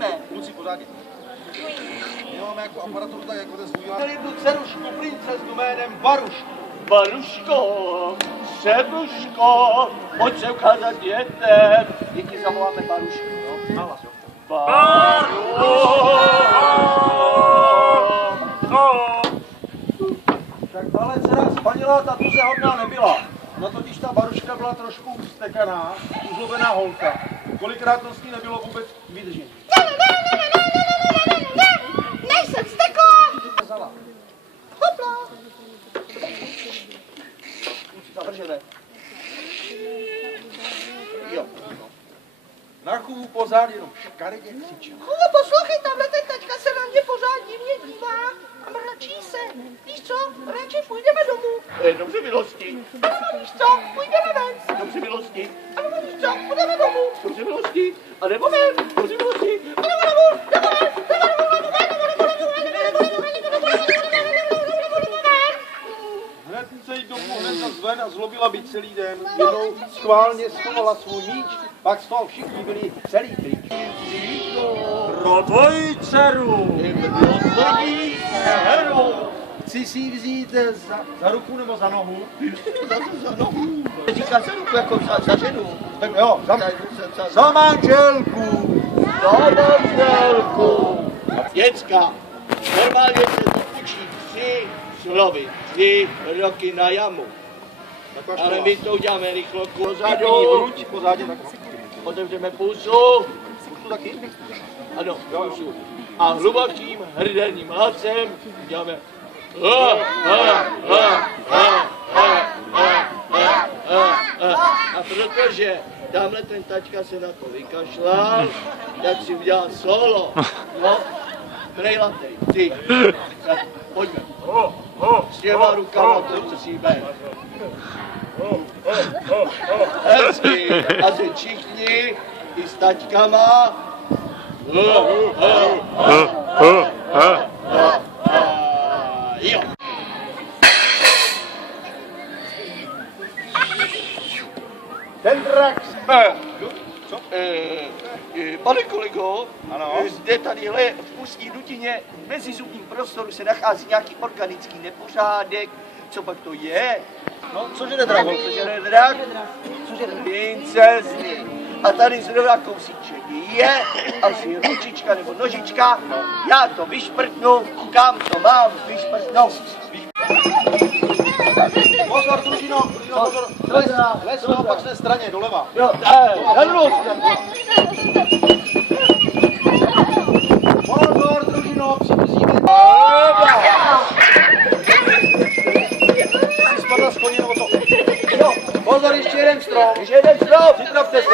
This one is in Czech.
jdeme. Kluci, pořádně. My máme jako aparaturu tak, jako ten svůj. Měli jednu dcerušku, princeznu jménem Barušku. Baruško, Sebuško, pojď se ukázat dětem. Děti zavoláme Barušku, no? Nahlas, jo. Tak tahle dcera spanila, ta tuze hodná nebyla. No totiž ta Baruška byla trošku ustekaná, uzlobená holka. Kolikrát to s ní nebylo vůbec vydržení. Nejsem steklá! Vzala. Hopla! Zavržené. Jo. Na chůvu pozad jenom škaredě křičel. Kubo, poslouchej, tamhle ten taťka se na mě pořád divně dívá a mračí se. Víš co, radši půjdeme domů. Dobře, milosti. A víš co, půjdeme ven. Dobře, milosti. A víš co, půjdeme domů. Dobře, milosti. A nebo ven. Dobře, milosti. A nebo domů, nebo ven, Hned se jí domů hned zven a zlobila by celý den. Jednou schválně schovala svůj míč, pak z toho všichni byli celý pryč. Pro tvoji dceru. Pro tvoji dceru. Chci si ji vzít za ruku nebo za nohu? Za nohu. Říká se ruku jako za ženu. Tak jo, za manželku. Za manželku. Děcka, normálně se to učí 3 slovy, 3 roky na jamu. Ale my to uděláme rychlo pozadu. Ruč, pozádě tak. Otevřeme pusu. Pusu taky? Ano, pusu. A hlubokým hrdelním hlasem děláme a protože tamhle ten tačka se na to vykašlal, tak si udělal solo. No, prejlatej, ty. Tak, pojďme. S těma rukama to musíme. Hezky. A teď všichni, i s tačkama. Jo. Ten drak. Co? Pane kolego, Ano. zde tadyhle v ústní dutině v mezizubním prostoru se nachází nějaký organický nepořádek. Co pak to je? No, cože jde drak? Cože jde drak? Cože jde princezny? A tady zrovna kousíček je, asi ručička nebo nožička. Já to vyšprtnu, kam to mám vyšprtnout. Pozor, družino, pozor. Les na opačné straně, doleva. Jo, na druhou stranu. Pozor, družino, připustíme. Jsi spadla z koně nebo co? Jo, Pozor, ještě jeden strom. ještě jeden strom. Připravte se.